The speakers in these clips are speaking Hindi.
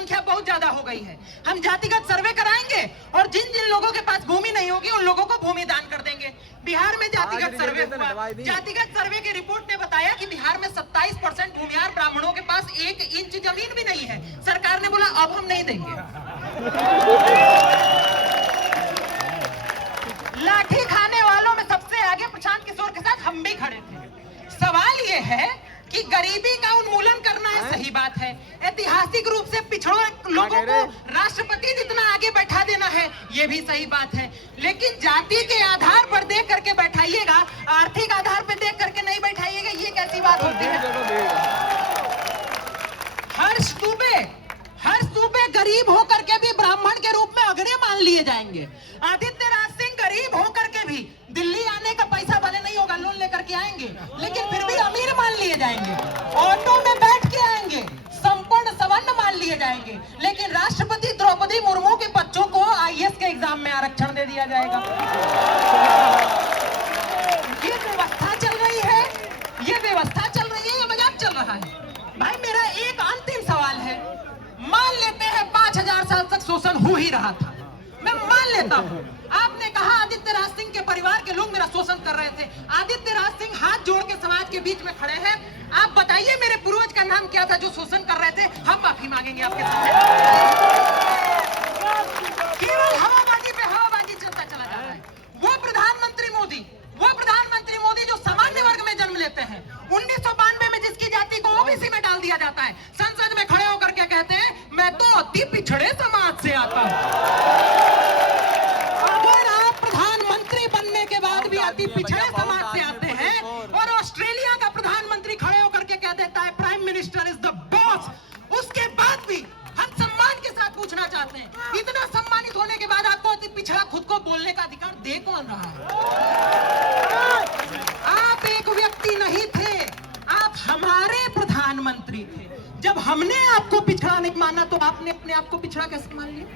जनसंख्या बहुत ज्यादा हो गई है। हम जातिगत सर्वे कराएंगे और जिन जिन लोगों के पास भूमि नहीं होगी उन लोगों को भूमि दान कर देंगे। बिहार में जातिगत सर्वे हुआ। जातिगत सर्वे की रिपोर्ट ने बताया कि बिहार में 27% भूमिहार ब्राह्मणों के पास 1 इंच जमीन भी नहीं है। सरकार ने बोला अब हम नहीं देंगे। लाठी खाने वालों में सबसे आगे प्रशांत किशोर के साथ हम भी खड़े थे। सवाल ये है कि गरीबी का उन्मूलन करना है, सही बात है। ऐतिहासिक रूप से पिछड़ों लोगों को राष्ट्रपति जितना आगे बैठा देना है, ये भी सही बात है। लेकिन जाति के आधार पर देख करके बैठाइएगा, आर्थिक आधार पर देख करके नहीं बैठाइएगा, ये कैसी बात होती है। हर सूबे गरीब होकर के भी ब्राह्मण के रूप में अग्रणी मान लिए जाएंगे। आदित्य राज सिंह गरीब होकर के भी दिल्ली आने का पैसा भले नहीं होगा, लोन लेकर के आएंगे, लेकिन फिर भी अमीर मान लिए जाएंगे। ऑटो में बैठ के आएंगे, संपूर्ण सवर्ण मान लिए जाएंगे, लेकिन राष्ट्रपति द्रौपदी मुर्मू के बच्चों को आईएएस के एग्जाम में आरक्षण दे दिया जाएगा। ये व्यवस्था चल रही है, ये मजाक चल रहा है। भाई मेरा एक अंतिम सवाल है, मान लेते हैं 5000 साल तक शोषण हो ही रहा था, मैं मान लेता हूं। आपने कहा आदित्य राज सिंह के परिवार के लोग मेरा शोषण कर रहे थे। आदित्य राज सिंह हाथ जोड़ के समाज के बीच में खड़े हैं। आप बताइए मेरे पूर्वज का नाम क्या था जो शोषण कर रहे थे? हम माफी मांगेंगे आपके सामने। केवल हवाबाजी पे हवाबाजी चलता चला जा रहा है। वो प्रधानमंत्री मोदी जो सामान्य वर्ग में जन्म लेते हैं, 1992 में जिसकी जाति को ओबीसी में डाल दिया जाता है, संसद में खड़े होकर के कहते हैं मैं तो अति पिछड़े समाज से आता हूं। अगर आप प्रधानमंत्री बनने के बाद भी अति पिछड़े समाज से आते हैं और ऑस्ट्रेलिया का प्रधानमंत्री खड़े होकर के कह देता है prime minister is the boss, उसके बाद भी हम सम्मान के साथ पूछना चाहते हैं, इतना सम्मानित होने के बाद आपको अति पिछड़ा खुद को बोलने का अधिकार दे कौन रहा है? आप एक व्यक्ति नहीं थे, आप हमारे प्रधानमंत्री थे। जब हमने आपको पिछड़ा नहीं माना तो आपने अपने आप को पिछड़ा कैसे मान लिया?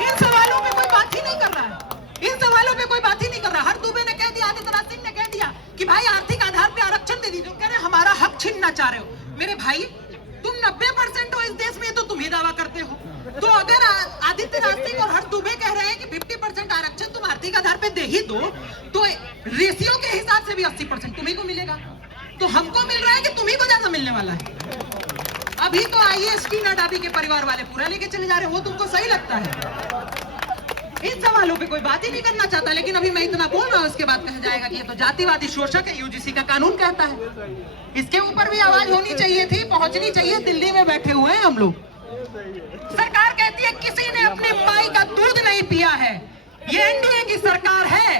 इन सवालों पे कोई बात ही नहीं कर रहा है। हर दुबे ने कह दिया, आदित्य राज सिंह ने कह दिया कि भाई आर्थिक आधार पे आरक्षण दे दीजिए। कह रहे हमारा हक छीनना चाह रहे हो। मेरे भाई तुम 90% हो इस देश में, तो तुम ही दावा करते हो। तो अगर आदित्य राज सिंह और हर दुबे कह रहे हैं कि 50% आरक्षण तुम आर्थिक आधार पे दे ही दो, तो रेशियो के हिसाब से भी 80% तुम्ही को मिलेगा। तो हमको मिल रहा है कि तुम्ही को ज्यादा मिलने वाला है। अभी तो आईएएस नड्डा के परिवार वाले पूरा लेके चले जा रहे हैं, वो तुमको सही लगता है? इन सवालों पे कोई बात ही नहीं करना चाहता। लेकिन अभी मैं इतना बोल रहा हूँ, उसके बाद कहा जाएगा कि ये तो जातिवादी शोषक है, यूजीसी का कानून कहता है। इसके ऊपर भी आवाज होनी चाहिए थी, पहुंचनी चाहिए। दिल्ली में बैठे हुए हैं हम लोग, सरकार कहती है किसी ने अपनी माई का दूध नहीं पिया है। ये एनडीए की सरकार है,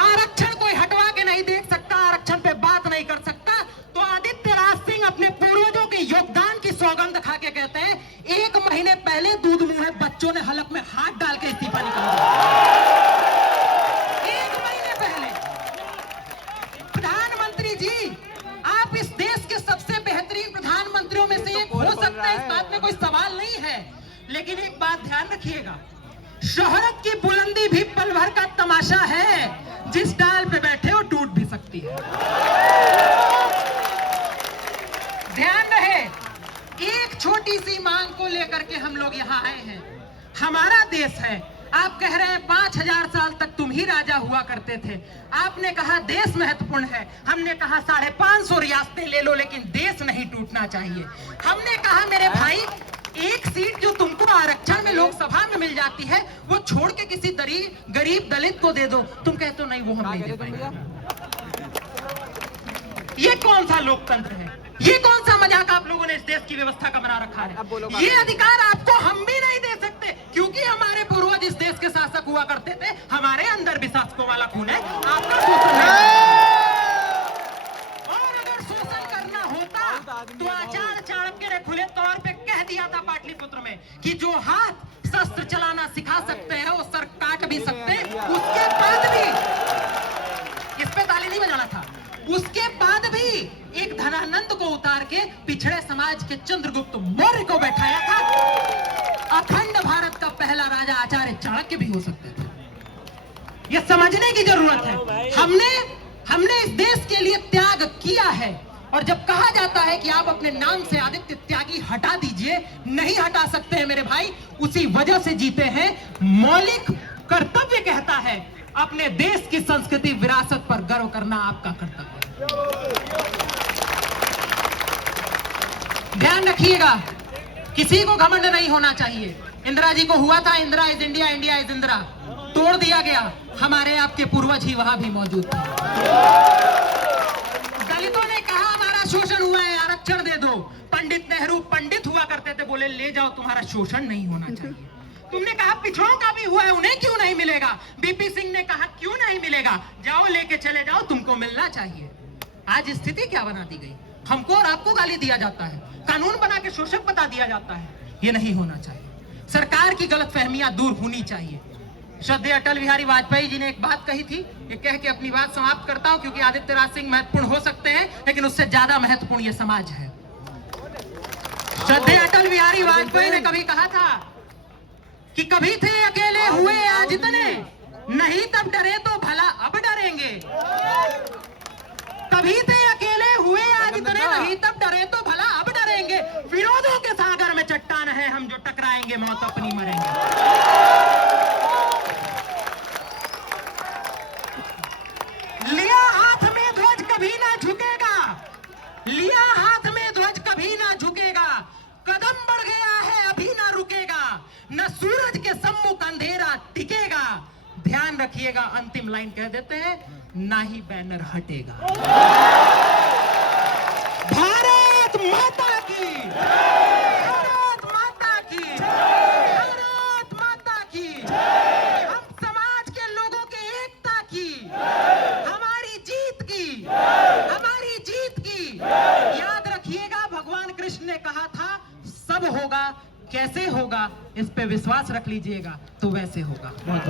आरक्षण कोई हटवा के नहीं देख सकता, आरक्षण पे बात नहीं कर सकता। तो आदित्य राज सिंह अपने पूर्वजों के योगदान की सौगंध खा के कहते हैं 1 महीने पहले दूध मुंह बच्चों ने हलक में हाथ डाल के इस्तीफा निकाल दिया। 1 महीने पहले। प्रधानमंत्री जी, आप इस देश के सबसे बेहतरीन प्रधानमंत्रियों में से एक हो सकते हैं, इस बात में कोई सवाल नहीं है। लेकिन एक बात ध्यान रखिएगा, शोहरत की बुलंदी भी पल भर का तमाशा है, जिस डाल पे बैठे हो टूट भी सकती है। ध्यान रहे, एक छोटी सी मांग को लेकर के हम लोग यहाँ आए हैं। हमारा देश है, आप कह रहे हैं 5000 साल तक तुम ही राजा हुआ करते थे। आपने कहा देश महत्वपूर्ण है, हमने कहा 550 रियासतें ले लो, लेकिन देश नहीं टूटना चाहिए। हमने कहा मेरे भाई एक सीट जो तुमको आरक्षण में लोकसभा में मिल जाती है, वो छोड़ के किसी गरीब दलित को दे दो। तुम कहते हो नहीं, वो हम नहीं दे पाएंगे। ये कौन सा लोकतंत्र है? ये कौन सा मजाक आप लोगों ने इस देश की व्यवस्था का बना रखा है? ये अधिकार आपको हम भी नहीं दे सकते, क्योंकि हमारे पूर्वज इस देश के शासक हुआ करते थे। हमारे अंदर भी शासकों वाला खून है, आपका शोषण है। और अगर शोषण करना होता तो आचार्य चाणक्य ने खुले तौर पे कह दिया था पाटलिपुत्र में कि जो हाथ शस्त्र चलाना सिखा सकते हैं वो सर काट भी सकते हैं। उसके बाद भी, इस पे ताली नहीं बजाना था, उसके बाद भी एक धनानंद को उतार के पिछड़े समाज के चंद्रगुप्त मौर्य को बैठाया था। अखंड भारत का पहला राजा आचार्य चाणक्य भी हो सकते थे। यह समझने की जरूरत है। हमने इस देश के लिए त्याग किया है और जब कहा जाता है कि आप अपने नाम से आदित्य त्यागी हटा दीजिए, नहीं हटा सकते हैं मेरे भाई, उसी वजह से जीते हैं। मौलिक कर्तव्य कहता है अपने देश की संस्कृति विरासत पर गर्व करना आपका कर्तव्य है। ध्यान रखिएगा, किसी को घमंड नहीं होना चाहिए। इंदिरा जी को हुआ था Indira is India, India is Indira, तोड़ दिया गया। हमारे आपके पूर्वज ही वहां भी मौजूद थे। दलितों ने कहा हमारा शोषण हुआ है, आरक्षण दे दो। पंडित नेहरू पंडित हुआ करते थे, बोले ले जाओ, तुम्हारा शोषण नहीं होना चाहिए। तुमने कहा पिछड़ों का भी हुआ है, उन्हें क्यों नहीं मिलेगा? बीपी सिंह ने कहा क्यों नहीं मिलेगा, जाओ लेके चले जाओ, तुमको मिलना चाहिए। आज स्थिति क्या बना दी गई, हमको और आपको गाली दिया जाता है, कानून बना के शोषक बता दिया जाता है। ये नहीं होना चाहिए। सरकार की गलतफहमियां दूर होनी चाहिए। श्रद्धेय अटल बिहारी वाजपेयी जी ने एक बात कही थी, ये कह के अपनी बात समाप्त करता हूं, क्योंकि आदित्य राज सिंह महत्वपूर्ण हो सकते हैं, लेकिन उससे ज्यादा महत्वपूर्ण ये समाज है। श्रद्धेय अटल बिहारी वाजपेयी ने कभी कहा था कि कभी थे अकेले हुए आज इतने, नहीं तब डरे तो भला अब डरेंगे। कभी थे अकेले हुए आज इतने, नहीं तब डरे तो भला अब डरेंगे। विरोधों के सागर में चट्टान है हम, जो टकराएंगे मौत अपनी मरेंगे। लिया हाथ में ध्वज कभी ना झुकेगा, लिया हाथ में ध्वज कभी ना झुकेगा। कदम बढ़ गया है अभी ना रुकेगा, न सूरज के सम्मुख अंधेरा टिकेगा। ध्यान रखिएगा, अंतिम लाइन कह देते हैं, ना ही बैनर हटेगा। भारत माता की, भारत माता की, भारत माता की। हम समाज के लोगों की एकता की, हमारी जीत की, हमारी जीत की। याद रखिएगा, भगवान कृष्ण ने कहा था सब होगा, कैसे होगा इस पे विश्वास रख लीजिएगा तो वैसे होगा। बहुत